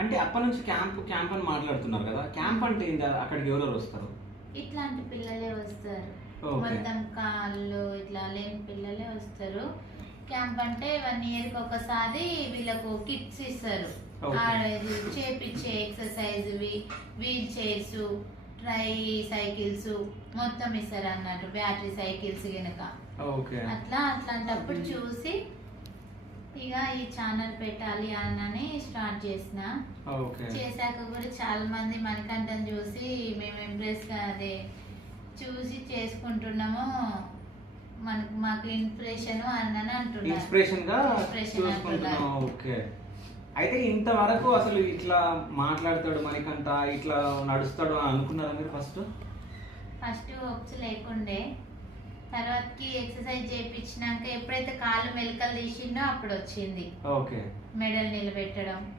అంటే అప్పటి నుంచి క్యాంప్ క్యాంప్ అని మాట్లాడుతున్నారు కదా, క్యాంప్ అంటే ఏంది? అక్కడికి ఎవరెవరు వస్తారు? ఇట్లాంటి పిల్లలే వస్తారు. ఓకే. మొత్తం కాళ్ళు ఇట్లా లేని పిల్లలే వస్తారు. క్యాంప్ అంటే 1 ఇయర్కి ఒకసారి వీళ్ళకు కిట్స్ ఇస్తారు. ఓకే. ఇది చేపించే exercise, wheelchairs, tricycles మొత్తం ఇస్తారు అన్నట్టు, బ్యాటరీ సైకిల్స్ గనక. ఓకే. అట్లాంటప్పుడు చూసి ఇక ఈ ఛానల్ పెట్టాలి అని స్టార్ట్ చేసిన. ఓకే. చేశాక కూడా చాలా మంది మనకంటని చూసి మేము ఇంప్రెస్ గా అదే చూసి చేసుకుంటున్నాము, మాకు ఇన్స్పిరేషన్ అని అంటున్నారు. ఇన్స్పిరేషన్ గా ఇన్స్పిరేషన్ చూసుకుంటున్నాం. అంటున్నారు. ఓకే. అయితే ఇంతవరకు అసలు ఇట్లా మాట్లాడతాడు మణికంఠ, ఇట్లా నడుస్తాడు అని అనుకున్నారా మీరు ఫస్ట్? ఫస్ట్ హోప్స్ లేకుండే, తర్వాతకి ఎక్సర్సైజ్ చేయించినాక ఎప్పుడైతే కాళ్ళు మెలకలు తీసిండో అప్పుడు వచ్చింది ఓకే. మెడల్ నిలబెట్టడం.